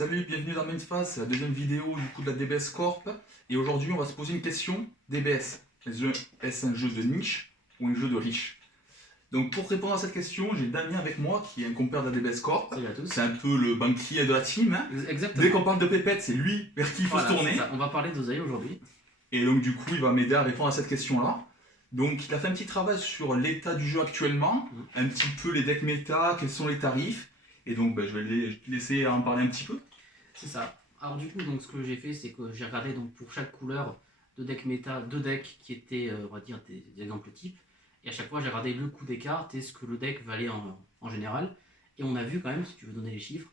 Salut, bienvenue dans Mainphase, c'est la deuxième vidéo du coup de la DBS Corp. Et aujourd'hui, on va se poser une question. DBS, est-ce un jeu de niche ou un jeu de riche? Donc pour répondre à cette question, j'ai Damien avec moi, qui est un compère de la DBS Corp. Salut à tous. C'est un peu le banquier de la team, hein. Exactement. Dès qu'on parle de pépette, c'est lui vers qui il faut Voilà, se tourner. c'est ça. On va parler d'oseille aujourd'hui. Et donc du coup, il va m'aider à répondre à cette question-là. Donc il a fait un petit travail sur l'état du jeu actuellement, un petit peu les decks méta, quels sont les tarifs. Et donc je vais te laisser en parler un petit peu. C'est ça. Alors du coup, donc, ce que j'ai fait, c'est que j'ai regardé donc, pour chaque couleur de deck méta, deux decks qui étaient, on va dire, des exemples types. Et à chaque fois, j'ai regardé le coût des cartes et ce que le deck valait en général. Et on a vu quand même, si tu veux donner les chiffres,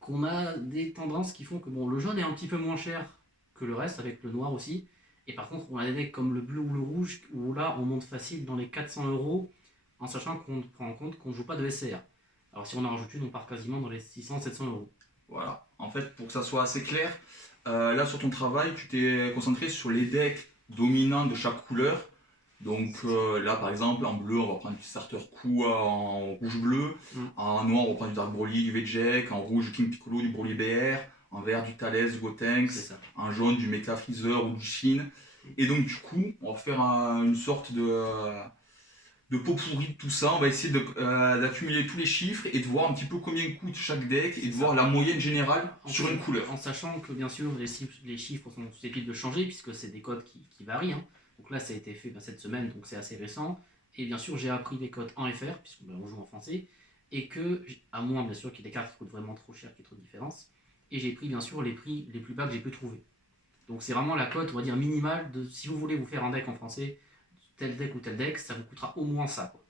qu'on a des tendances qui font que bon, le jaune est un petit peu moins cher que le reste, avec le noir aussi. Et par contre, on a des decks comme le bleu ou le rouge, où là, on monte facile dans les 400 euros, en sachant qu'on prend en compte qu'on ne joue pas de SCR. Alors si on en rajoute une, on part quasiment dans les 600-700 euros. Voilà, en fait, pour que ça soit assez clair, là sur ton travail, tu t'es concentré sur les decks dominants de chaque couleur. Donc là, par exemple, en bleu, on va prendre du starter coup en rouge-bleu. En noir, on va prendre du Dark Broly, du Vejek. En rouge, du King Piccolo, du Broly BR. En vert, du Thales, du Gotenks. En jaune, du Mecha Freezer ou du Shin. Et donc, du coup, on va faire une sorte de pot pourri de tout ça. On va essayer d'accumuler tous les chiffres et de voir un petit peu combien coûte chaque deck et de voir la moyenne générale sur une couleur. En sachant que bien sûr les chiffres sont susceptibles de changer puisque c'est des codes qui varient. Hein. Donc là ça a été fait cette semaine, donc c'est assez récent. Et bien sûr j'ai appris les codes en FR puisqu'on joue en français. Et que, à moins bien sûr qu'il y ait des cartes qui coûtent vraiment trop cher, qu'il y ait trop de différence. Et j'ai pris bien sûr les prix les plus bas que j'ai pu trouver. Donc c'est vraiment la cote, on va dire, minimale de si vous voulez vous faire un deck en français, tel deck ou tel deck, ça vous coûtera au moins ça. Quoi.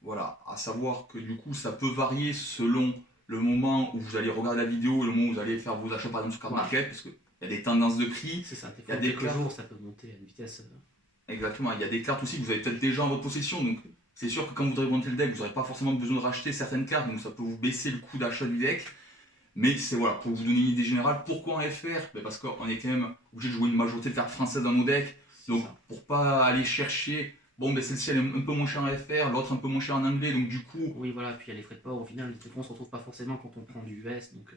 Voilà, à savoir que du coup ça peut varier selon le moment où vous allez regarder la vidéo et le moment où vous allez faire vos achats par exemple sur Card Market, parce qu'il y a des tendances de prix. C'est ça, il y a des quelques jours ça peut monter à une vitesse. Exactement, il y a des cartes aussi que vous avez peut-être déjà en votre possession, donc c'est sûr que quand vous voudrez monter le deck, vous n'aurez pas forcément besoin de racheter certaines cartes, donc ça peut vous baisser le coût d'achat du deck. Mais c'est voilà, pour vous donner une idée générale, pourquoi en FR? Parce qu'on est quand même obligé de jouer une majorité de cartes françaises dans nos decks, donc pour pas aller chercher. Bon, ben celle-ci elle est un peu moins chère en FR, l'autre un peu moins chère en anglais, donc du coup. Oui, voilà, puis il y a les frais de port, au final, les frais de port on se retrouve pas forcément quand on prend du US, donc.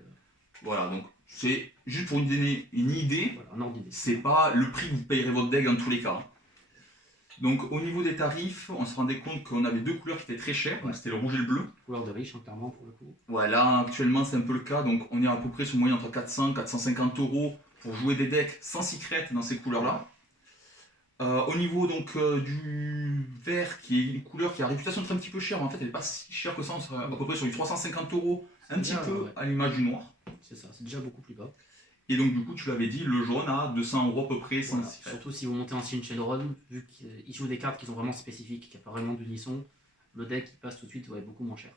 Voilà, donc c'est juste pour vous donner une idée, voilà, c'est pas le prix que vous payerez votre deck dans tous les cas. Donc au niveau des tarifs, on se rendait compte qu'on avait deux couleurs qui étaient très chères, c'était le rouge et le bleu. Couleur de riche, hein, clairement, pour le coup. Ouais, là actuellement c'est un peu le cas, donc on est à peu près sur moyenne entre 400 et 450 euros pour jouer des decks sans secret dans ces couleurs-là. Au niveau donc du vert, qui est une couleur qui a la réputation d'être un petit peu chère, en fait elle n'est pas si chère que ça, on serait à peu près sur du 350 euros, un petit peu à l'image du noir. C'est ça, c'est déjà beaucoup plus bas. Et donc du coup tu l'avais dit, le jaune à 200 euros à peu près sans secret. Surtout si vous montez en Shadowrun, vu qu'il joue des cartes qui sont vraiment spécifiques, qu'il n'y a pas vraiment d'unisson, le deck qui passe tout de suite va être beaucoup moins cher.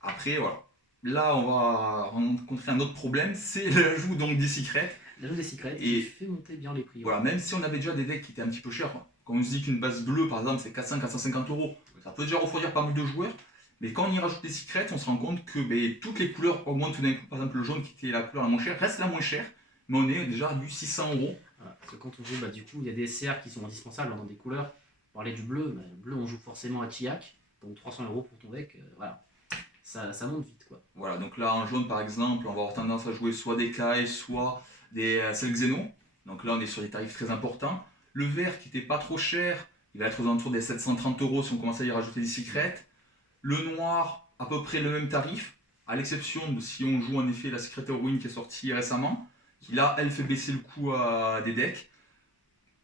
Après voilà, là on va rencontrer un autre problème, c'est l'ajout donc des secrets. L'ajout des secrets qui fait monter bien les prix. Voilà, même si on avait déjà des decks qui étaient un petit peu chers, quand on se dit qu'une base bleue par exemple c'est 400-450 euros, ça peut déjà refroidir pas mal de joueurs, mais quand on y rajoute des secrets, on se rend compte que toutes les couleurs augmentent tout d'un coup. Par exemple le jaune qui était la couleur la moins chère reste la moins chère, mais on est déjà à du 600 euros. Voilà, parce que quand on joue, du coup il y a des SCR qui sont indispensables dans des couleurs. On parlait du bleu, le bleu on joue forcément à Chiak, donc 300 euros pour ton deck, voilà. Ça monte vite quoi. Voilà, donc là en jaune par exemple, on va avoir tendance à jouer soit des Kai, soit des Cell Xeno. Donc là on est sur des tarifs très importants. Le vert qui n'était pas trop cher, il va être aux alentours des 730 euros si on commence à y rajouter des secrets. Le noir, à peu près le même tarif, à l'exception de si on joue en effet la Secret Heroine qui est sortie récemment, qui là elle fait baisser le coût à des decks.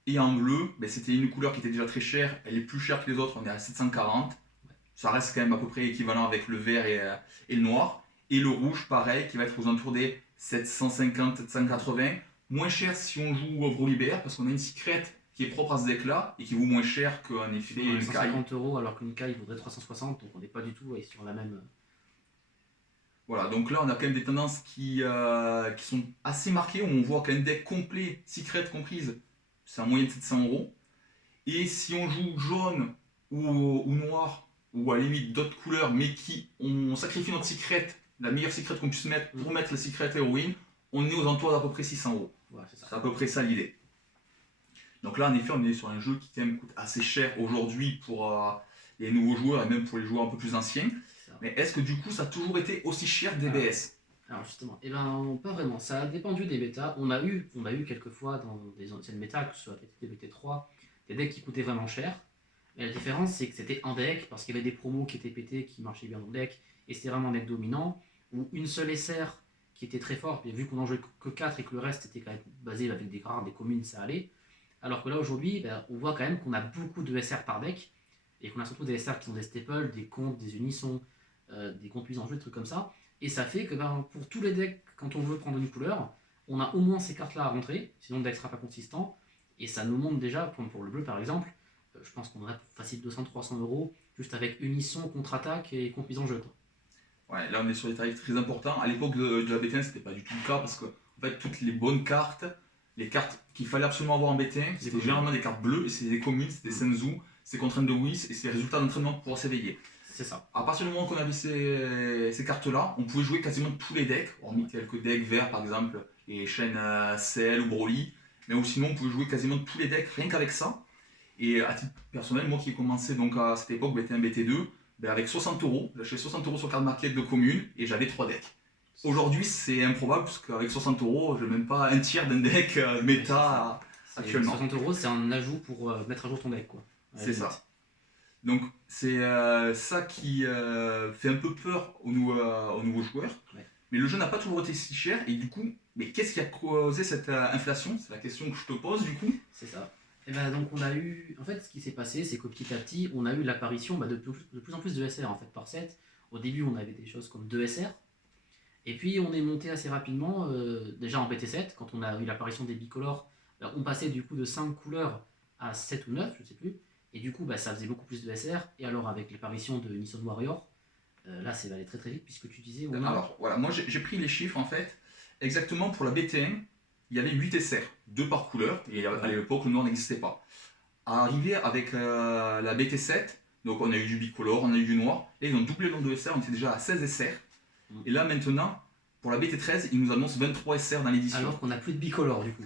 Et en bleu, c'était une couleur qui était déjà très chère, elle est plus chère que les autres, on est à 740. Ça reste quand même à peu près équivalent avec le vert et le noir. Et le rouge, pareil, qui va être aux alentours des 750-780. Moins cher si on joue Broly BR, parce qu'on a une secret qui est propre à ce deck-là, et qui vaut moins cher qu'en effet une Kai. 150 euros alors qu'une Kai vaudrait 360, donc on n'est pas du tout sur la même... Voilà, donc là on a quand même des tendances qui sont assez marquées, où on voit qu'un deck complet, secret comprise, c'est en moyenne 700 euros. Et si on joue jaune ou noir, ou à la limite d'autres couleurs, mais qui on sacrifie notre secret, la meilleure secret qu'on puisse mettre pour mettre la secret héroïne, on est aux alentours d'à peu près 600 euros. Ouais, c'est à peu près ça l'idée. Donc là en effet on est sur un jeu qui quand même coûte assez cher aujourd'hui pour les nouveaux joueurs et même pour les joueurs un peu plus anciens. Mais est-ce que du coup ça a toujours été aussi cher DBS? Alors justement, eh ben, pas vraiment. Ça a dépendu des méta. On a eu quelques fois dans des anciennes méta, que ce soit BT2, BT3, des decks qui coûtaient vraiment cher. Mais la différence, c'est que c'était un deck, parce qu'il y avait des promos qui étaient pétés, qui marchaient bien dans le deck, et c'était vraiment un deck dominant, ou une seule SR qui était très forte, mais vu qu'on en jouait que 4 et que le reste était quand même basé avec des rares, des communes, ça allait. Alors que là, aujourd'hui, ben, on voit quand même qu'on a beaucoup de SR par deck, et qu'on a surtout des SR qui sont des staples, des comptes, des unissons, des comptes plus en jeu, des trucs comme ça. Et ça fait que ben, pour tous les decks, quand on veut prendre une couleur, on a au moins ces cartes-là à rentrer, sinon le deck sera pas consistant. Et ça nous montre déjà, comme pour le bleu par exemple, je pense qu'on aurait facile 200-300 euros juste avec unisson, contre-attaque et contre mise en jeu. Quoi. Ouais, là on est sur des tarifs très importants. À l'époque de la BT1, c'était pas du tout le cas parce que en fait, toutes les bonnes cartes, les cartes qu'il fallait absolument avoir en BT1, c'était généralement des cartes bleues et c'était des communes, c'était des Senzu, c'est contraintes de Whis et c'est les résultats d'entraînement pour pouvoir s'éveiller. C'est ça. À partir du moment qu'on avait ces cartes-là, on pouvait jouer quasiment tous les decks, hormis quelques decks verts par exemple, les chaînes Cell ou Broly, mais ou sinon on pouvait jouer quasiment tous les decks rien qu'avec ça. Et à titre personnel, moi qui ai commencé donc à cette époque BT1, BT2, ben avec 60 euros, j'achetais 60 euros sur carte market de commune et j'avais 3 decks. Aujourd'hui, c'est improbable parce qu'avec 60 euros, je n'ai même pas un tiers d'un deck méta actuellement. 60 euros, c'est un ajout pour mettre à jour ton deck. Quoi. C'est ça. Donc c'est ça qui fait un peu peur aux nouveaux joueurs. Ouais. Mais le jeu n'a pas toujours été si cher et du coup, mais qu'est-ce qui a causé cette inflation? C'est la question que je te pose du coup. C'est ça. Et ben donc on a eu, en fait ce qui s'est passé c'est que petit à petit on a eu l'apparition de plus en plus de SR en fait par set. Au début on avait des choses comme 2 SR et puis on est monté assez rapidement déjà en BT7 quand on a eu l'apparition des bicolores, on passait du coup de 5 couleurs à 7 ou 9 je sais plus et du coup ça faisait beaucoup plus de SR et alors avec l'apparition de Nissan Warrior là c'est allé très très vite puisque tu disais on a... Alors voilà, moi j'ai pris les chiffres en fait exactement pour la BT1. Il y avait 8 SR, 2 par couleur, et à l'époque le noir n'existait pas. Arrivé avec la BT7, donc on a eu du bicolore, on a eu du noir, et ils ont doublé le nombre de SR, on était déjà à 16 SR. Et là maintenant, pour la BT13, ils nous annoncent 23 SR dans l'édition. Alors qu'on n'a plus de bicolore du coup.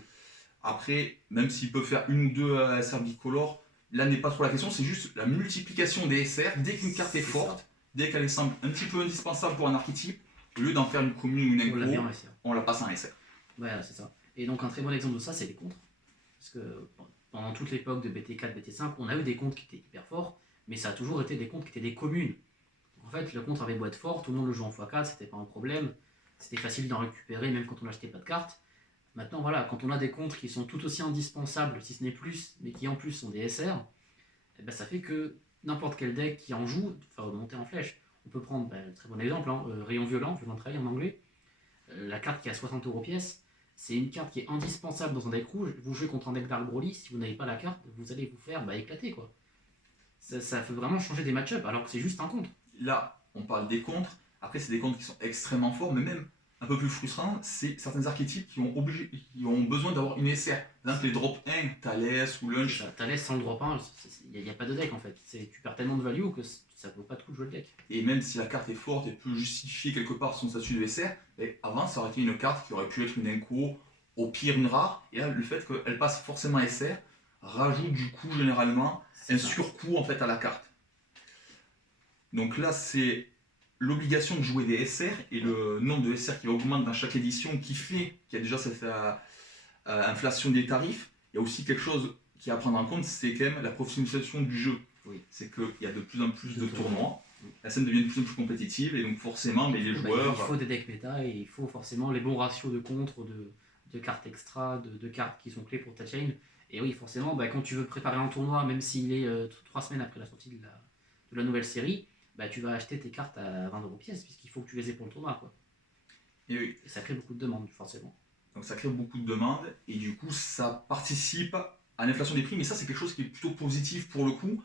Après, même s'ils peuvent faire une ou deux SR bicolore, là n'est pas trop la question, c'est juste la multiplication des SR. Dès qu'une carte est forte, dès qu'elle semble un petit peu indispensable pour un archétype, au lieu d'en faire une commune ou une inco, on la passe en SR. Ouais, c'est ça. Et donc un très bon exemple de ça, c'est les contres. Parce que pendant toute l'époque de BT4, BT5, on a eu des contres qui étaient hyper forts, mais ça a toujours été des contres qui étaient des communes. En fait, le contre avait beau être fort, tout le monde le jouait en x4, c'était pas un problème. C'était facile d'en récupérer, même quand on n'achetait pas de cartes. Maintenant, voilà, quand on a des contres qui sont tout aussi indispensables, si ce n'est plus, mais qui en plus sont des SR, eh ben, ça fait que n'importe quel deck qui en joue va monter en flèche. On peut prendre, un très bon exemple, Rayon Violent, Violent Trail en anglais. La carte qui a 60 euros pièce, c'est une carte qui est indispensable dans un deck rouge. Vous jouez contre un deck Dark Broly, si vous n'avez pas la carte, vous allez vous faire éclater quoi. Ça fait vraiment changer des match-ups alors que c'est juste un contre. Là, on parle des contres. Après, c'est des contres qui sont extrêmement forts, mais même un peu plus frustrant, c'est certains archétypes qui ont besoin d'avoir une SR. Par exemple, les drop 1, Thalès ou Lunch. Thalès sans le drop 1, il n'y a pas de deck en fait. Tu perds tellement de value que ça ne vaut pas de coup de jouer le deck. Et même si la carte est forte et peut justifier quelque part son statut de SR, avant ça aurait été une carte qui aurait pu être une inco, au pire une rare, et là le fait qu'elle passe forcément SR rajoute du coup généralement un surcoût en fait à la carte. Donc là c'est l'obligation de jouer des SR et le nombre de SR qui augmente dans chaque édition qui fait qu'il y a déjà cette inflation des tarifs. Il y a aussi quelque chose qui est à prendre en compte, c'est quand même la professionnalisation du jeu. Oui. C'est qu'il y a de plus en plus de tournois, la scène devient de plus en plus compétitive et donc forcément les joueurs... Il faut des decks méta et il faut forcément les bons ratios de contre, de cartes extra, de cartes qui sont clés pour ta chain. Et oui, forcément, quand tu veux préparer un tournoi, même s'il est 3 semaines après la sortie de la nouvelle série, tu vas acheter tes cartes à 20 euros pièce puisqu'il faut que tu les aies pour le tournoi. Quoi. Et oui. Et ça crée beaucoup de demandes, forcément. Donc ça crée beaucoup de demandes et du coup ça participe à l'inflation des prix, mais ça c'est quelque chose qui est plutôt positif pour le coup.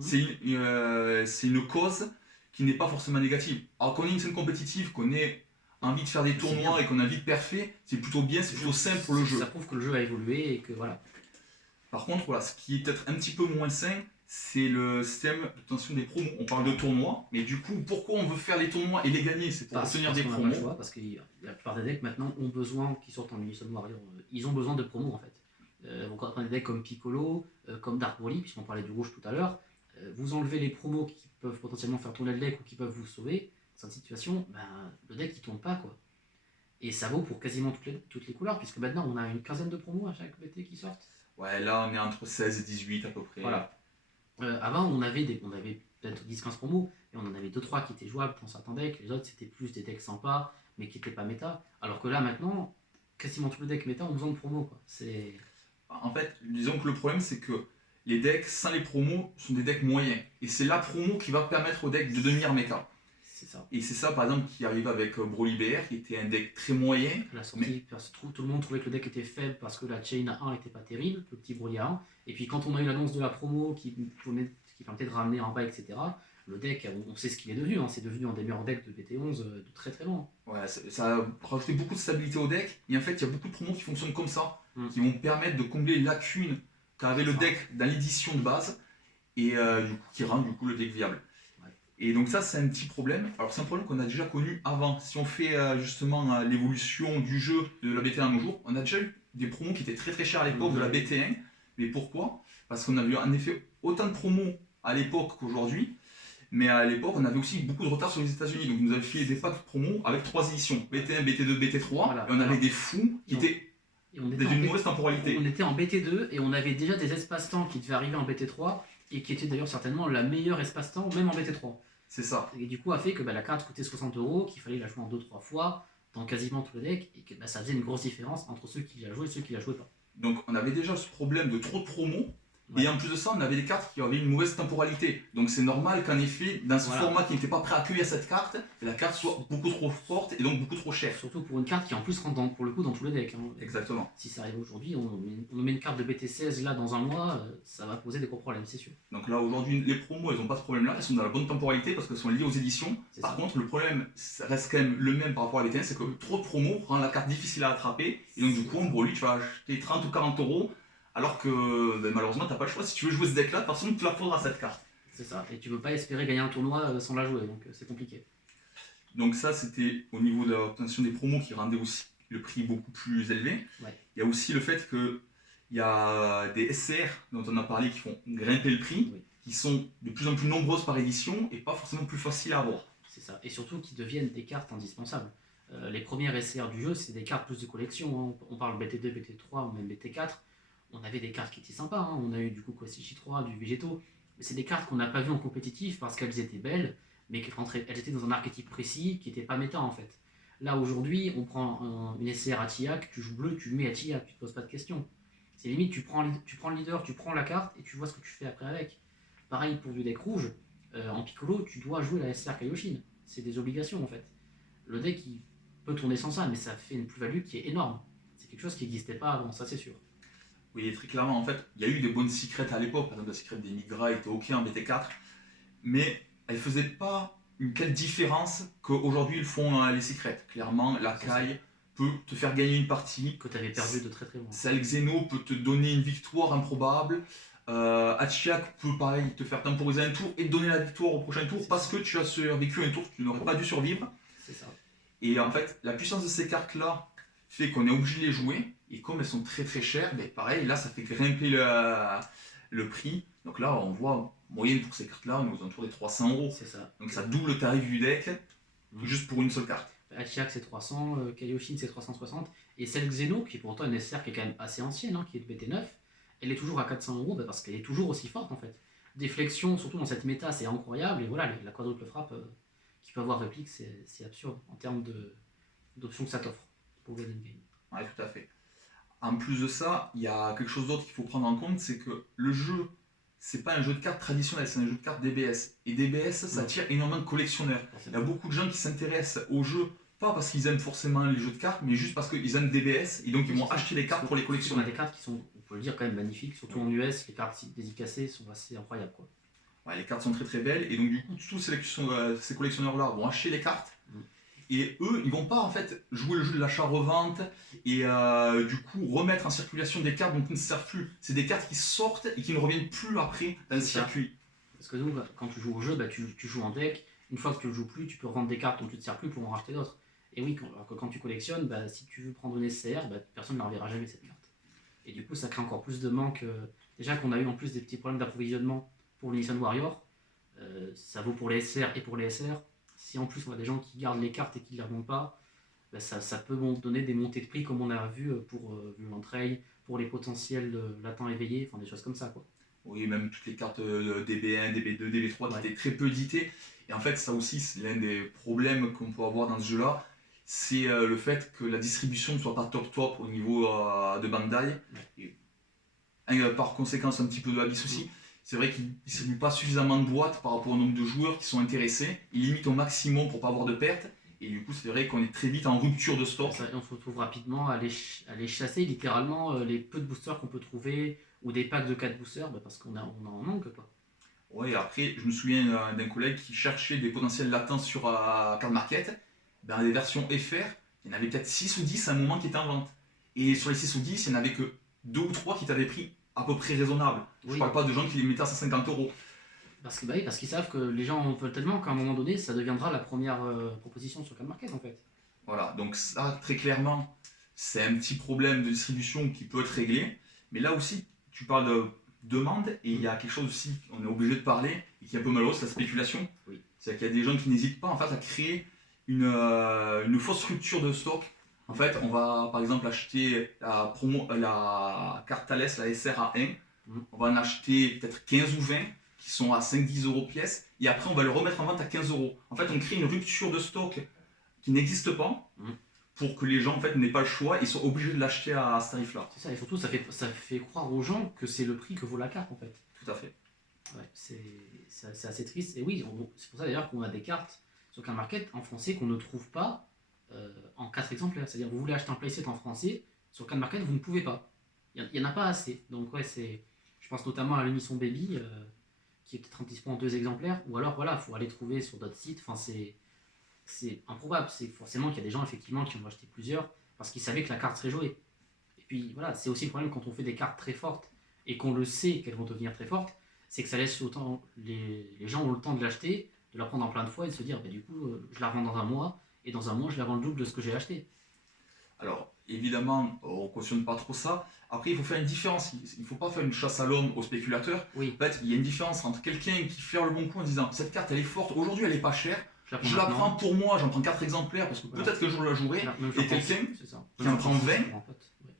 C'est une cause qui n'est pas forcément négative. Alors qu'on ait une scène compétitive, qu'on ait envie de faire des tournois et qu'on a envie de perfer, c'est plutôt bien, c'est plutôt sain pour le jeu. Ça prouve que le jeu a évolué et que voilà. Par contre, voilà, ce qui est peut-être un petit peu moins sain, c'est le système d'obtention des promos. On parle de tournois, mais du coup, pourquoi on veut faire les tournois et les gagner? C'est pour obtenir des promos. Parce que la plupart des decks maintenant ont besoin, qui sortent en Unison Warrior, ils ont besoin de promos en fait. Donc on a des decks comme Piccolo, comme Dark Broly, puisqu'on parlait du rouge tout à l'heure. Vous enlevez les promos qui peuvent potentiellement faire tourner le deck ou qui peuvent vous sauver. Dans cette situation, le deck il tourne pas quoi. Et ça vaut pour quasiment toutes les couleurs, puisque maintenant on a une quinzaine de promos à chaque BT qui sortent. Ouais, là on est entre 16 et 18 à peu près. Voilà. Avant on avait peut-être 10-15 promos, et on en avait 2-3 qui étaient jouables dans certains decks, les autres c'était plus des decks sympas, mais qui n'étaient pas méta. Alors que là maintenant, quasiment tous les decks méta ont besoin de promos, quoi. C'est... En fait, disons que le problème c'est que les decks sans les promos sont des decks moyens. Et c'est la promo qui va permettre au deck de devenir méta. C'est ça. Et c'est ça par exemple qui arrive avec Broly BR, qui était un deck très moyen. À la sortie, tout le monde trouvait que le deck était faible parce que la chain à 1 était pas terrible, le petit Broly à 1. Et puis quand on a eu l'annonce de la promo qui permettait de ramener en bas, etc., le deck, on sait ce qu'il est devenu, hein. C'est devenu un des meilleurs decks de BT11 de très très loin. Ouais, ça a rajouté beaucoup de stabilité au deck. Et en fait, il y a beaucoup de promos qui fonctionnent comme ça, qui vont permettre de combler les lacunes qu'avait le deck dans l'édition de base, et du coup, qui rend du coup le deck viable. Ouais. Et donc ça, c'est un petit problème. Alors c'est un problème qu'on a déjà connu avant. Si on fait justement l'évolution du jeu de la BT1 à nos jours, on a déjà eu des promos qui étaient très très chers à l'époque de la BT1. Mais pourquoi? Parce qu'on avait en effet autant de promos à l'époque qu'aujourd'hui. Mais à l'époque, on avait aussi beaucoup de retard sur les États-Unis. Donc, nous avions fait des packs de promo avec 3 éditions, BT1, BT2, BT3. Voilà. Et on avait des fous qui étaient d'une mauvaise temporalité. On était en BT2 et on avait déjà des espaces-temps qui devaient arriver en BT3 et qui étaient d'ailleurs certainement la meilleure espace-temps, même en BT3. C'est ça. Et du coup, a fait que la carte coûtait 60€, qu'il fallait la jouer en 2-3 fois dans quasiment tout le deck et que ça faisait une grosse différence entre ceux qui la jouaient et ceux qui la jouaient pas. Donc, on avait déjà ce problème de trop de promos. Ouais. Et en plus de ça, on avait des cartes qui avaient une mauvaise temporalité. Donc c'est normal qu'en effet, dans ce format qui n'était pas prêt à accueillir cette carte, la carte soit beaucoup trop forte et donc beaucoup trop chère. Surtout pour une carte qui en plus rentre pour le coup dans tous les decks. Hein. Exactement. Si ça arrive aujourd'hui, on met une carte de BT16 là dans un mois, ça va poser des gros problèmes, c'est sûr. Donc là aujourd'hui, les promos, elles n'ont pas ce problème-là, elles sont dans la bonne temporalité parce qu'elles sont liées aux éditions. Par contre, le problème ça reste quand même le même par rapport à BT1, c'est que trop de promos rend la carte difficile à attraper. Et donc du coup, en Broly, tu vas acheter 30 ou 40€. Alors que malheureusement, t'as pas le choix. Si tu veux jouer ce deck-là, de toute façon, tu la faudra cette carte. C'est ça, et tu veux pas espérer gagner un tournoi sans la jouer, donc c'est compliqué. Donc ça, c'était au niveau de l'obtention des promos qui rendait aussi le prix beaucoup plus élevé. Ouais. Il y a aussi le fait qu'il y a des SCR dont on a parlé qui font grimper le prix, qui sont de plus en plus nombreuses par édition et pas forcément plus faciles à avoir. C'est ça, et surtout qui deviennent des cartes indispensables. Les premières SCR du jeu, c'est des cartes plus de collection. Hein. On parle BT2, BT3 ou même BT4. On avait des cartes qui étaient sympas, hein. On a eu du coup Kostichi 3, du Végéto, mais c'est des cartes qu'on n'a pas vues en compétitif parce qu'elles étaient belles, mais qu'elles étaient dans un archétype précis qui n'était pas méta en fait. Là aujourd'hui, on prend une SCR à Tiak, tu joues bleu, tu le mets à Tiak, tu te poses pas de questions. C'est limite, tu prends le leader, tu prends la carte et tu vois ce que tu fais après avec. Pareil pour du deck rouge, en Piccolo, tu dois jouer la SCR Kaioshin. C'est des obligations en fait. Le deck il peut tourner sans ça, mais ça fait une plus-value qui est énorme. C'est quelque chose qui n'existait pas avant, ça c'est sûr. Oui, très clairement, en fait, il y a eu des bonnes secrets à l'époque, par exemple la secret des Migra était ok en BT4, mais elle faisait pas une telle différence qu'aujourd'hui ils font les secrets. Clairement, la Kai peut te faire gagner une partie. Que tu avais perdu de très très loin. Celle Xeno peut te donner une victoire improbable. Hachiak peut pareil te faire temporiser un tour et te donner la victoire au prochain tour parce que tu as survécu un tour que tu n'aurais pas dû survivre. C'est ça. Et en fait, la puissance de ces cartes-là fait qu'on est obligé de les jouer. Et comme elles sont très très chères, ben pareil, là ça fait grimper le prix. Donc là, on voit, moyenne pour ces cartes-là, on est aux alentours des 300€. C'est ça. Donc ça double le tarif du deck, juste pour une seule carte. Hachiak c'est 300, Kaioshin c'est 360. Et celle Xeno, qui est pourtant une SR qui est quand même assez ancienne, hein, qui est de BT9, elle est toujours à 400€ parce qu'elle est toujours aussi forte en fait. Déflexion, surtout dans cette méta, c'est incroyable. Et voilà, la quadruple frappe qui peut avoir réplique, c'est absurde en termes d'options que ça t'offre pour le game. Ouais, tout à fait. En plus de ça, il y a quelque chose d'autre qu'il faut prendre en compte, c'est que le jeu, c'est pas un jeu de cartes traditionnel, c'est un jeu de cartes DBS. Et DBS, ça attire énormément de collectionneurs. Il y a beaucoup de gens qui s'intéressent au jeu, pas parce qu'ils aiment forcément les jeux de cartes, mais juste parce qu'ils aiment DBS, et donc ils vont acheter les cartes pour les collectionner. On a des cartes qui sont, on peut le dire, quand même magnifiques, surtout en US, les cartes dédicacées sont assez incroyables, quoi. Ouais, les cartes sont très très belles, et donc du coup, tous ces collectionneurs-là vont acheter les cartes. Et eux, ils vont pas en fait jouer le jeu de l'achat-revente et du coup remettre en circulation des cartes dont ils ne servent plus. C'est des cartes qui sortent et qui ne reviennent plus après dans le circuit. Parce que nous, quand tu joues au jeu, tu joues en deck. Une fois que tu ne joues plus, tu peux rendre des cartes dont tu ne te sers plus pour en racheter d'autres. Et oui, quand tu collectionnes, si tu veux prendre une SCR, personne ne la reverra jamais cette carte. Et du coup, ça crée encore plus de manque. Déjà qu'on a eu en plus des petits problèmes d'approvisionnement pour l'Unison Warrior. Ça vaut pour les SR et pour les SR. Si en plus on a des gens qui gardent les cartes et qui ne les remontent pas, bah, ça peut donner des montées de prix comme on a vu pour Violent Trail, pour les potentiels latents éveillés, enfin des choses comme ça, quoi. Oui, même toutes les cartes DB1, DB2, DB3 qui Ouais. étaient très peu éditées. Et en fait, ça aussi, c'est l'un des problèmes qu'on peut avoir dans ce jeu-là. C'est le fait que la distribution ne soit pas top top au niveau de Bandai. Et, par conséquent, c'est un petit peu de Abyss aussi. C'est vrai qu'ils ne distribuent pas suffisamment de boîtes par rapport au nombre de joueurs qui sont intéressés. Ils limitent au maximum pour ne pas avoir de pertes. Et du coup, c'est vrai qu'on est très vite en rupture de stock. Ça, et on se retrouve rapidement à aller chasser littéralement les peu de boosters qu'on peut trouver ou des packs de 4 boosters parce on en manque, quoi. Ouais, après, je me souviens d'un collègue qui cherchait des potentiels latents sur Card Market. Ben, les versions FR, il y en avait peut-être 6 ou 10 à un moment qui étaient en vente. Et sur les 6 ou 10, il n'y en avait que 2 ou 3 qui t'avaient pris à peu près raisonnable. Je Oui. parle pas de gens qui les mettaient à 150 €. Parce qu'ils savent que les gens en veulent tellement qu'à un moment donné, ça deviendra la première proposition sur Card Market, en fait. Voilà, donc ça, très clairement, c'est un petit problème de distribution qui peut être réglé. Mais là aussi, tu parles de demande, et il y a quelque chose aussi qu'on est obligé de parler, et qui est un peu malheureux, c'est la spéculation. Oui. C'est qu'il y a des gens qui n'hésitent pas en fait, à créer une fausse structure de stock. En fait, on va par exemple acheter la carte Thales, la SR-A1, on va en acheter peut-être 15 ou 20 qui sont à 5-10 € pièce, et après on va le remettre en vente à 15 €. En fait, on crée une rupture de stock qui n'existe pas pour que les gens en fait n'aient pas le choix et soient obligés de l'acheter à ce tarif-là. C'est ça, et surtout ça fait croire aux gens que c'est le prix que vaut la carte, en fait. Tout à fait. Ouais, c'est assez triste. Et oui, c'est pour ça d'ailleurs qu'on a des cartes sur Card Market en français qu'on ne trouve pas en 4 exemplaires. C'est-à-dire vous voulez acheter un playset en français, sur Card Market vous ne pouvez pas. Il n'y en a pas assez. Donc ouais, je pense notamment à l'émission Baby, qui est peut-être disponible en 2 exemplaires, ou alors voilà, il faut aller trouver sur d'autres sites. Enfin, c'est improbable. C'est forcément qu'il y a des gens effectivement qui ont acheté plusieurs parce qu'ils savaient que la carte serait jouée. Et puis voilà, c'est aussi le problème quand on fait des cartes très fortes et qu'on le sait qu'elles vont devenir très fortes, c'est que ça laisse autant les gens ont le temps de l'acheter, de la prendre en plein de fois et de se dire du coup je la revends dans un mois et dans un mois je la vends le double de ce que j'ai acheté. Alors évidemment, on ne cautionne pas trop ça. Après, il faut faire une différence. Il ne faut pas faire une chasse à l'homme aux spéculateurs. Oui. En fait, il y a une différence entre quelqu'un qui fait le bon coup en disant cette carte elle est forte, aujourd'hui elle est pas chère, je la prends pour moi, j'en prends 4 exemplaires parce que peut-être qu'un jour je la jouerai, et quelqu'un qui en prend 20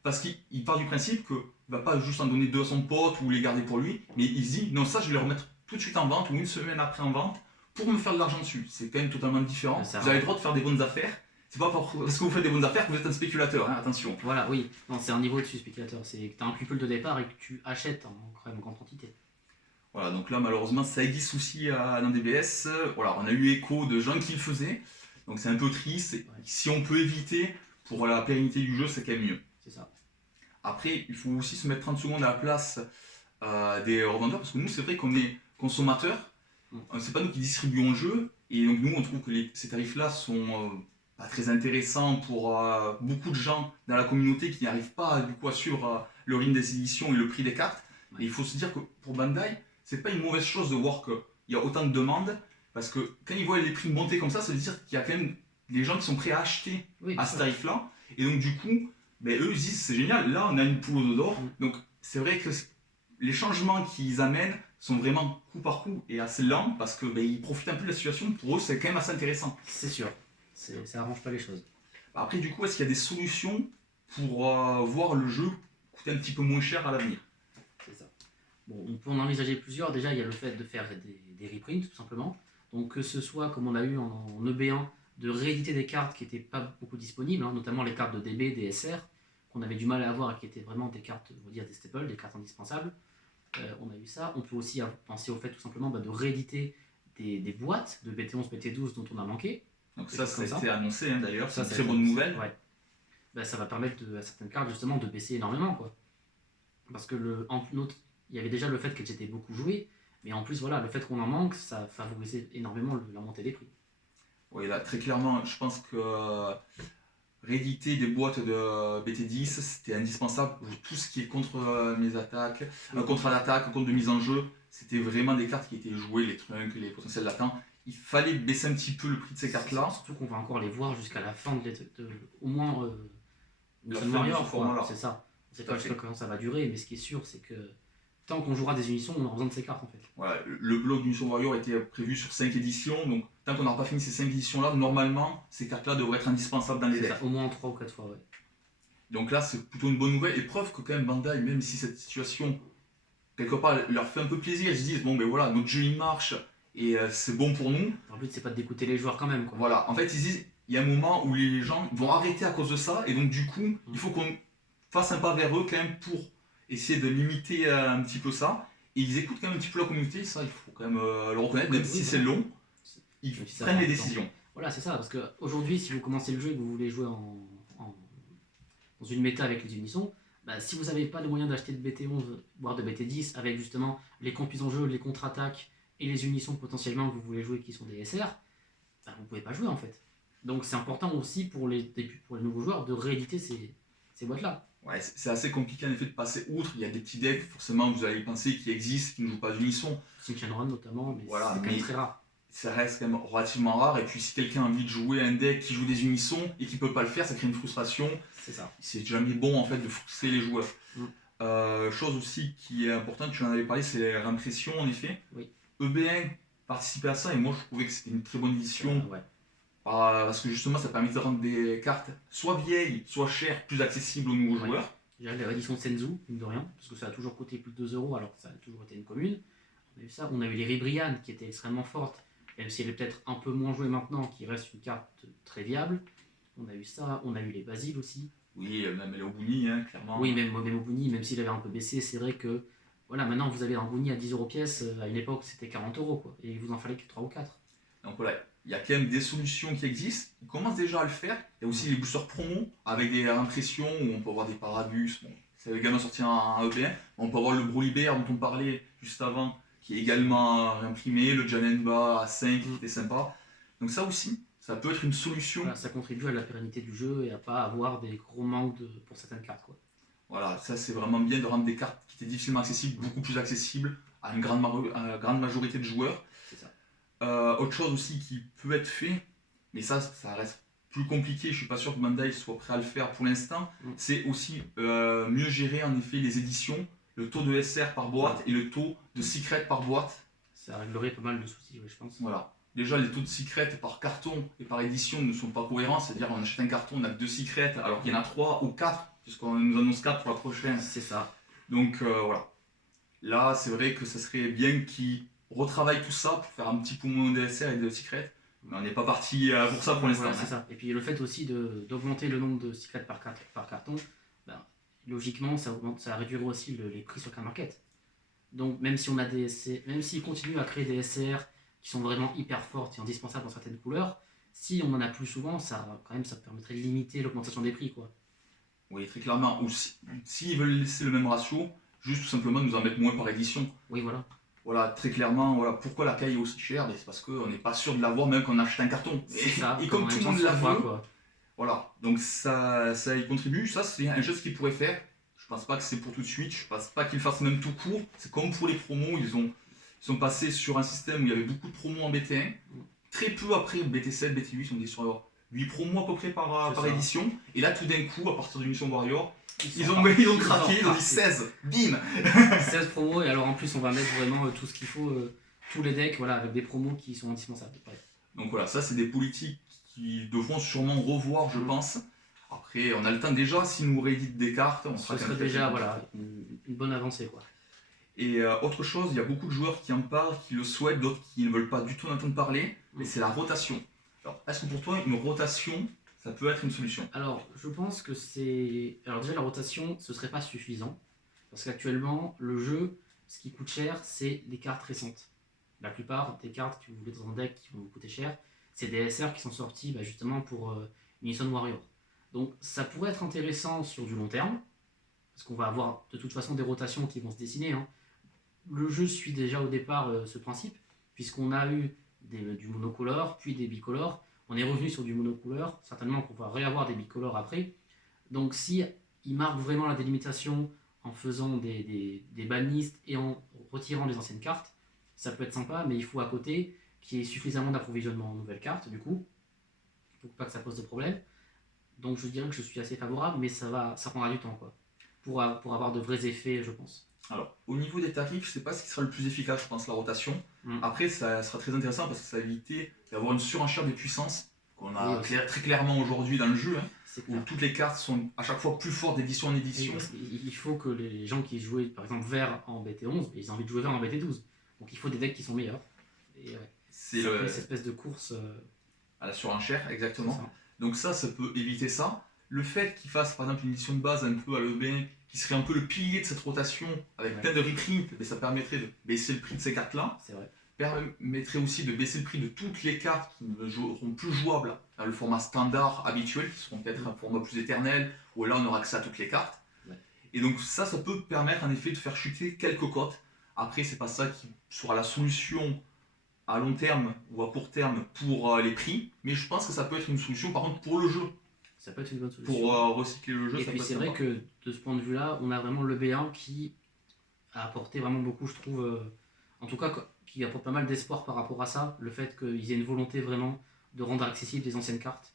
parce qu'il part du principe qu'il ne va pas juste en donner 2 à son pote ou les garder pour lui, mais il se dit non, ça je vais les remettre tout de suite en vente ou une semaine après en vente pour me faire de l'argent dessus. C'est quand même totalement différent. Vous avez le droit de faire des bonnes affaires. C'est pas parce que vous faites des bonnes affaires que vous êtes un spéculateur, hein, attention. Voilà, oui. Non, c'est un niveau au-dessus spéculateur. C'est que tu as un people de départ et que tu achètes quand même en grande quantité. Voilà, donc là malheureusement ça existe aussi dans DBS. Voilà, on a eu écho de gens qui le faisaient, donc c'est un peu triste. Ouais. Si on peut éviter pour la pérennité du jeu, c'est quand même mieux. C'est ça. Après, il faut aussi se mettre 30 secondes à la place des revendeurs, parce que nous c'est vrai qu'on est consommateurs, c'est pas nous qui distribuons le jeu, et donc nous on trouve que ces tarifs-là sont pas très intéressants pour beaucoup de gens dans la communauté qui n'arrivent pas du coup à suivre le rythme des éditions et le prix des cartes. Ouais. Et il faut se dire que pour Bandai, c'est pas une mauvaise chose de voir qu'il y a autant de demandes, parce que quand ils voient les prix monter comme ça veut dire qu'il y a quand même des gens qui sont prêts à acheter à ce tarif-là, et donc du coup, ben, eux ils disent c'est génial, là on a une poule d'or, donc c'est vrai que les changements qu'ils amènent sont vraiment coup par coup et assez lents, parce que ben, ils profitent un peu de la situation, pour eux c'est quand même assez intéressant. C'est sûr, ça arrange pas les choses. Après du coup, est-ce qu'il y a des solutions pour voir le jeu coûter un petit peu moins cher à l'avenir? C'est ça. Bon, on peut en envisager plusieurs. Déjà, il y a le fait de faire des reprints, tout simplement. Donc, que ce soit, comme on a eu en EB1, de rééditer des cartes qui n'étaient pas beaucoup disponibles, hein, notamment les cartes de DB, des SR, qu'on avait du mal à avoir et qui étaient vraiment des cartes, on va dire des staples, des cartes indispensables. On a eu ça. On peut aussi penser au fait, tout simplement, de rééditer des boîtes de BT11, BT12 dont on a manqué. Donc ça a été annoncé hein, d'ailleurs, c'est une très bonne nouvelle. Ouais. Ben, ça va permettre à certaines cartes, justement, de baisser énormément, quoi. Parce que il y avait déjà le fait qu'elles étaient beaucoup jouées, mais en plus, voilà, le fait qu'on en manque, ça favorisait énormément la montée des prix. Oui, là, très clairement, je pense que rééditer des boîtes de BT10, c'était indispensable pour tout ce qui est contre mes attaques, contre l'attaque, contre de mise en jeu. C'était vraiment des cartes qui étaient jouées, les trunks, les potentiels latents. Il fallait baisser un petit peu le prix de ces cartes-là. Surtout qu'on va encore les voir jusqu'à la fin au moins la fin de ce format-là. C'est ça. On ne sait pas jusqu'à quand ça va durer, mais ce qui est sûr, c'est que tant qu'on jouera des unitions, on aura besoin de ces cartes en fait. Voilà, le bloc d'Unition Warrior était prévu sur 5 éditions, donc tant qu'on n'aura pas fini ces 5 éditions-là, normalement, ces cartes-là devraient être indispensables dans les C'est decks. ça, au moins 3 ou 4 fois, ouais. Donc là, c'est plutôt une bonne nouvelle, et preuve que quand même Bandai, même si cette situation, quelque part, leur fait un peu plaisir, ils se disent, bon ben voilà, notre jeu il marche, et c'est bon pour nous. Le but, c'est pas d'écouter les joueurs quand même, quoi. Voilà, en fait, ils se disent, il y a un moment où les gens vont arrêter à cause de ça, et donc du coup, il faut qu'on fasse un pas vers eux quand même pour essayer de limiter un petit peu ça. Et ils écoutent quand même un petit peu la communauté, ça il faut quand même le reconnaître, même si c'est long, ils Même si ça prennent prend les du temps. décisions. Voilà, c'est ça, parce qu'aujourd'hui, si vous commencez le jeu et que vous voulez jouer dans une méta avec les unissons, bah, si vous n'avez pas le moyen d'acheter de BT11, voire de BT10, avec justement les compis en jeu, les contre-attaques et les unissons potentiellement que vous voulez jouer qui sont des SR, bah, vous ne pouvez pas jouer en fait. Donc c'est important aussi pour les nouveaux joueurs de rééditer ces boîtes-là. Ouais, c'est assez compliqué en effet de passer outre, il y a des petits decks, forcément vous allez y penser, qui existent, qui ne jouent pas d'unisson. Sinchen Run notamment, mais Voilà, c'est quand même très rare. Ça reste quand même relativement rare, et puis si quelqu'un a envie de jouer un deck qui joue des unissons et qui peut pas le faire, ça crée une frustration. C'est ça. C'est jamais bon en fait de frustrer les joueurs. Mm. Chose aussi qui est importante, tu en avais parlé, c'est les réimpressions en effet. Oui. EB1 participait à ça et moi je trouvais que c'était une très bonne édition. Ouais. Parce que justement ça permet de rendre des cartes soit vieilles, soit chères, plus accessibles aux nouveaux joueurs. Déjà la réédition Senzu, mine de rien, parce que ça a toujours coûté plus de 2 euros alors que ça a toujours été une commune. On a eu ça, on a eu les Ribrian qui étaient extrêmement fortes, même si elle est peut-être un peu moins jouée maintenant, qui reste une carte très viable. On a eu ça, on a eu les Basiles aussi. Oui, même les Obuni, hein, clairement. Oui, même Obuni, même s'il avait un peu baissé, c'est vrai que voilà, maintenant vous avez un Obuni à 10 euros pièce, à une époque c'était 40 euros, quoi, et il vous en fallait que 3 ou 4. Donc voilà, il y a quand même des solutions qui existent, on commence déjà à le faire. Il y a aussi les boosters promo avec des impressions où on peut avoir des Paragus, bon, c'est également sorti en EB1. On peut avoir le Brolibear dont on parlait juste avant, qui est également réimprimé, le Janenba à 5 qui était sympa. Donc ça aussi, ça peut être une solution. Voilà, ça contribue à la pérennité du jeu et à pas avoir des gros manques pour certaines cartes, quoi. Voilà, ça c'est vraiment bien de rendre des cartes qui étaient difficilement accessibles beaucoup plus accessibles à une grande majorité de joueurs. C'est ça. Autre chose aussi qui peut être fait, mais ça reste plus compliqué, je suis pas sûr que Bandai soit prêt à le faire pour l'instant, c'est aussi mieux gérer en effet les éditions, le taux de SR par boîte et le taux de secret par boîte. Ça réglerait pas mal de soucis, ouais, je pense. Voilà. Déjà, les taux de secret par carton et par édition ne sont pas cohérents, c'est-à-dire on achète un carton, on a 2 secrets, alors qu'il y en a 3 ou 4, puisqu'on nous annonce 4 pour la prochaine. C'est ça. Donc voilà. Là, c'est vrai que ça serait bien qu'ils retravaillent tout ça pour faire un petit peu moins de SR et de secret. Mais on n'est pas parti pour ça pour l'instant. Voilà, c'est ça. Et puis le fait aussi d'augmenter le nombre de secrets par carton, ben, logiquement, ça réduirait aussi les prix sur Card Market. Donc même si on a même s'ils continuent à créer des SR qui sont vraiment hyper fortes et indispensables dans certaines couleurs, si on en a plus souvent, ça permettrait de limiter l'augmentation des prix, quoi. Oui, très clairement. Ou s'ils veulent laisser le même ratio, juste tout simplement nous en mettre moins par édition. Oui, voilà. Voilà, très clairement, voilà, pourquoi la caille est aussi chère, c'est parce qu'on n'est pas sûr de l'avoir même quand on achète un carton. Et comme tout le monde l'a veut, voilà, donc ça y contribue. Ça, c'est un geste qu'ils pourraient faire. Je pense pas que c'est pour tout de suite, je pense pas qu'ils le fassent même tout court. C'est comme pour les promos, ils sont passés sur un système où il y avait beaucoup de promos en BT1. Très peu après BT7, BT8, on est sur 8 promos à peu près par édition. Et là, tout d'un coup, à partir de Mission Warrior, ils ont craqué, ils ont dit 16, bim 16 promos, et alors en plus, on va mettre vraiment tout ce qu'il faut, tous les decks, voilà, avec des promos qui sont indispensables. Ouais. Donc voilà, ça, c'est des politiques qui devront sûrement revoir, je pense. Après, on a le temps déjà, si nous rééditent des cartes, on sera. Ce serait déjà voilà, une bonne avancée, quoi. Et autre chose, il y a beaucoup de joueurs qui en parlent, qui le souhaitent, d'autres qui ne veulent pas du tout en entendre parler, mais c'est la rotation. Alors, est-ce que pour toi, une rotation, ça peut être une solution? Alors, je pense que c'est... Alors déjà, la rotation, ce serait pas suffisant, parce qu'actuellement, le jeu, ce qui coûte cher, c'est les cartes récentes. La plupart des cartes que vous voulez dans un deck qui vont vous coûter cher, c'est des SR qui sont sortis justement pour Unison Warrior. Donc ça pourrait être intéressant sur du long terme, parce qu'on va avoir de toute façon des rotations qui vont se dessiner. Hein. Le jeu suit déjà au départ ce principe, puisqu'on a eu du monocolore, puis des bicolores. On est revenu sur du monocolore, certainement qu'on va réavoir des bicolores après. Donc si ils marquent vraiment la délimitation en faisant des bannistes et en retirant les anciennes cartes, ça peut être sympa, mais il faut à côté qu'il y ait suffisamment d'approvisionnement en nouvelles cartes, du coup, pour pas que ça pose de problème. Donc je dirais que je suis assez favorable, mais ça prendra du temps, quoi, pour avoir de vrais effets, je pense. Alors, au niveau des tarifs, je sais pas ce qui sera le plus efficace, je pense, la rotation. Mm. Après, ça sera très intéressant parce que ça va éviter d'avoir une surenchère des puissances qu'on Oui, a aussi. très clairement aujourd'hui dans le jeu, hein, C'est où clair. toutes les cartes sont à chaque fois plus fortes d'édition en Et édition. il faut que les gens qui jouaient par exemple vert en BT11, ils ont envie de jouer vert en BT12. Donc il faut des decks qui sont meilleurs. Et ouais, C'est ça fait cette espèce de course. à la surenchère, C'est exactement. ça. Donc ça peut éviter ça. Le fait qu'il fasse par exemple une édition de base un peu à l'EB, qui serait un peu le pilier de cette rotation, avec Ouais. plein de reprints, mais ça permettrait de baisser le prix de ces cartes-là. C'est vrai. Permettrait aussi de baisser le prix de toutes les cartes qui ne seront plus jouables dans le format standard habituel, qui seront peut-être un format plus éternel, où là on aura accès à toutes les cartes. Ouais. Et donc ça peut permettre en effet de faire chuter quelques cotes. Après, c'est pas ça qui sera la solution à long terme ou à court terme pour les prix, mais je pense que ça peut être une solution par contre pour le jeu. Ça peut être une bonne solution. Pour recycler le jeu, Et ça puis peut être c'est vrai sympa. que de ce point de vue-là, on a vraiment le B1 qui a apporté vraiment beaucoup, je trouve, en tout cas, qui apporte pas mal d'espoir par rapport à ça, le fait qu'ils aient une volonté vraiment de rendre accessibles les anciennes cartes.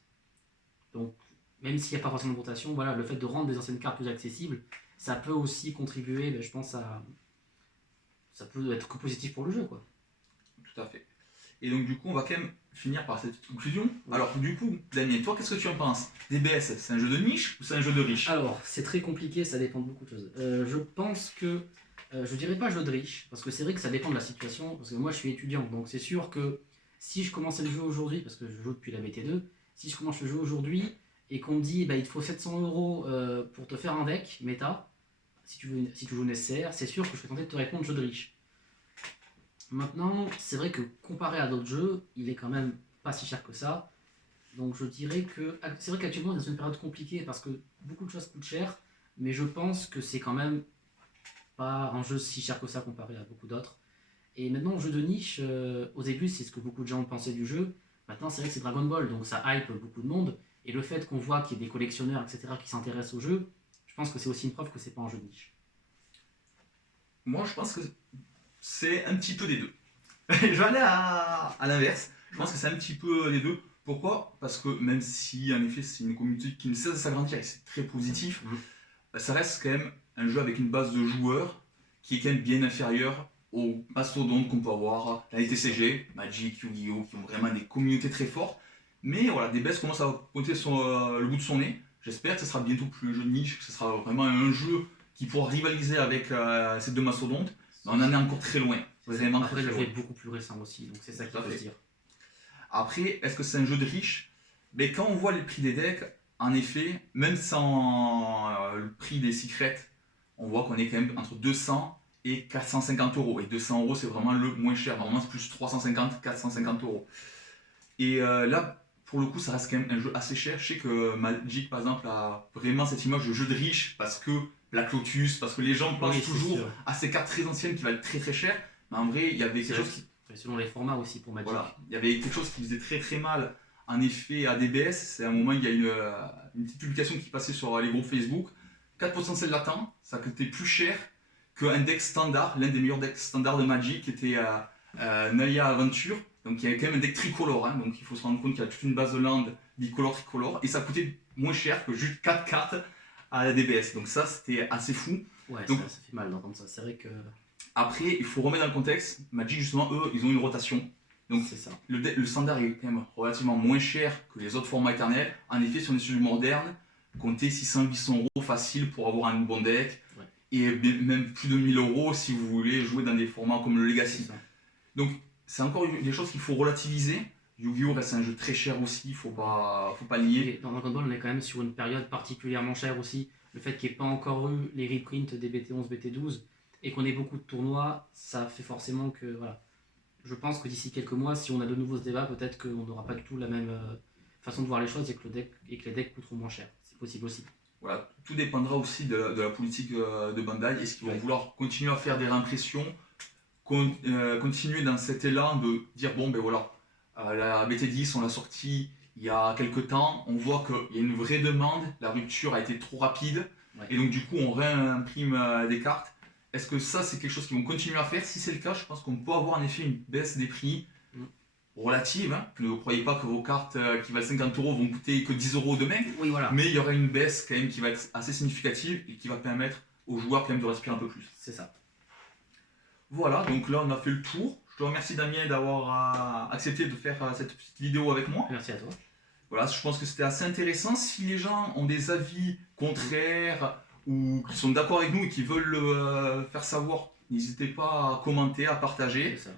Donc, même s'il n'y a pas forcément de rotation, voilà, le fait de rendre des anciennes cartes plus accessibles, ça peut aussi contribuer, je pense, à. Ça peut être que positif pour le jeu, quoi. Tout à fait. Et donc du coup, on va quand même finir par cette conclusion. Ouais. Alors du coup, Damien, toi, qu'est-ce que tu en penses? DBS, c'est un jeu de niche ou c'est un jeu de riche? Alors, c'est très compliqué, ça dépend de beaucoup de choses. Je pense que. Je dirais pas jeu de riche, parce que c'est vrai que ça dépend de la situation, parce que moi je suis étudiant, donc c'est sûr que si je commençais le jeu aujourd'hui, parce que je joue depuis la BT2, si je commence le jeu aujourd'hui et qu'on me dit il te faut 700 € pour te faire un deck méta, si tu joues une SCR, c'est sûr que je serais tenté de te répondre jeu de riche. Maintenant, c'est vrai que comparé à d'autres jeux, il est quand même pas si cher que ça. Donc je dirais que. C'est vrai qu'actuellement, on est dans une période compliquée parce que beaucoup de choses coûtent cher, mais je pense que c'est quand même pas un jeu si cher que ça comparé à beaucoup d'autres. Et maintenant, jeu de niche, au début, c'est ce que beaucoup de gens pensaient du jeu. Maintenant, c'est vrai que c'est Dragon Ball, donc ça hype beaucoup de monde. Et le fait qu'on voit qu'il y ait des collectionneurs, etc., qui s'intéressent au jeu, je pense que c'est aussi une preuve que c'est pas un jeu de niche. Moi, je pense que c'est un petit peu des deux. Je vais aller à l'inverse. Je pense que c'est un petit peu des deux. Pourquoi? Parce que même si, en effet, c'est une communauté qui ne cesse de s'agrandir et c'est très positif, ça reste quand même un jeu avec une base de joueurs qui est quand même bien inférieure aux mastodontes qu'on peut avoir dans les TCG, Magic, Yu-Gi-Oh, qui ont vraiment des communautés très fortes. Mais voilà, DBS commence à pointer le bout de son nez. J'espère que ce sera bientôt plus un jeu de niche, que ce sera vraiment un jeu qui pourra rivaliser avec ces deux mastodontes. Mais on en est encore très loin. Vraiment Après, très le loin. jeu est beaucoup plus récent aussi, donc c'est ça qu'il Tout à faut se fait. dire. Après, est-ce que c'est un jeu de riche? Mais quand on voit les prix des decks, en effet, même sans le prix des secrets, on voit qu'on est quand même entre 200 et 450 €. Et 200 €, c'est vraiment le moins cher. Normalement, c'est plus 350, 450 €. Et là, pour le coup, ça reste quand même un jeu assez cher. Je sais que Magic, par exemple, a vraiment cette image de jeu de riche parce que Black Lotus, parce que les gens pensent Oui, c'est toujours sûr. à ces cartes très anciennes qui valent très cher. Mais en vrai, il y avait C'est quelque vrai chose que selon les formats aussi pour Magic. voilà, il y avait quelque chose qui faisait très mal en effet à DBS. C'est à un moment, il y a une petite publication qui passait sur les groupes Facebook. 4 potentiels latents, ça coûtait plus cher qu'un deck standard, l'un des meilleurs decks standards de Magic, qui était Naya Aventure. Donc il y avait quand même un deck tricolore, hein, donc il faut se rendre compte qu'il y a toute une base de land bicolore, tricolore, et ça coûtait moins cher que juste 4 cartes à la DBS. Donc ça, c'était assez fou. Ouais, Donc, ça fait mal d'entendre ça. C'est vrai que après, il faut remettre dans le contexte. Magic, justement, eux, ils ont une rotation. Donc c'est ça. le standard est quand même relativement moins cher que les autres formats éternels. En effet, si on est sur du moderne, comptez 600-800 € facile pour avoir un bon deck. Ouais. Et même plus de 1000 € si vous voulez jouer dans des formats comme le Legacy. Donc c'est encore des choses qu'il faut relativiser. Yu-Gi-Oh reste un jeu très cher aussi, faut pas nier. Et dans Dragon Ball, on est quand même sur une période particulièrement chère aussi. Le fait qu'il n'y ait pas encore eu les reprints des BT11, BT12 et qu'on ait beaucoup de tournois, ça fait forcément que. Voilà. Je pense que d'ici quelques mois, si on a de nouveaux débats, peut-être qu'on n'aura pas du tout la même façon de voir les choses et que les decks coûteront moins cher. C'est possible aussi. Voilà, tout dépendra aussi de la politique de Bandai. Est-ce qu'ils vont Ouais. vouloir continuer à faire des réimpressions, continuer dans cet élan de dire bon ben voilà, la BT10 on l'a sortie il y a quelques temps, on voit qu'il y a une vraie demande, la rupture a été trop rapide, Ouais. et donc du coup on réimprime des cartes. Est-ce que ça c'est quelque chose qu'ils vont continuer à faire? Si c'est le cas, je pense qu'on peut avoir en effet une baisse des prix relative. Hein. Ne croyez pas que vos cartes qui valent 50 € vont coûter que 10 € demain, Oui, voilà. mais il y aura une baisse quand même qui va être assez significative et qui va permettre aux joueurs quand même de respirer un peu plus. C'est ça. Voilà, donc là on a fait le tour. Je te remercie Damien d'avoir accepté de faire cette petite vidéo avec moi. Merci à toi. Voilà, je pense que c'était assez intéressant. Si les gens ont des avis contraires ou qui sont d'accord avec nous et qui veulent le faire savoir, n'hésitez pas à commenter, à partager. C'est ça.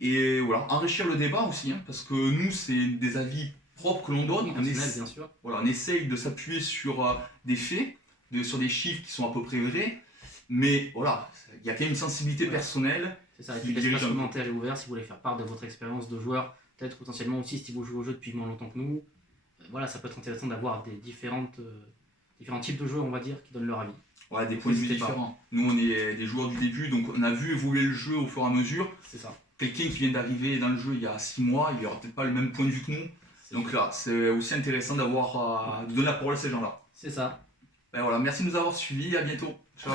Et voilà, enrichir le débat aussi, hein, parce que nous, c'est des avis propres que l'on donne. Personnel, bien sûr. Voilà, on essaye de s'appuyer sur des faits, sur des chiffres qui sont à peu près vrais. Mais voilà, il y a quand même une sensibilité personnelle. C'est ça, et puis l'espace commentaire est ouvert si vous voulez faire part de votre expérience de joueur, peut-être potentiellement aussi si vous jouez au jeu depuis moins longtemps que nous. Voilà, ça peut être intéressant d'avoir des différents types de joueurs, on va dire, qui donnent leur avis. Ouais, des points de vue différents. Nous, on est des joueurs du début, donc on a vu évoluer le jeu au fur et à mesure. C'est ça. Quelqu'un qui vient d'arriver dans le jeu il y a 6 mois, il n'aura peut-être pas le même point de vue que nous. Donc là, c'est aussi intéressant de donner la parole à ces gens-là. C'est ça. Ben voilà, merci de nous avoir suivis, à bientôt. Ciao.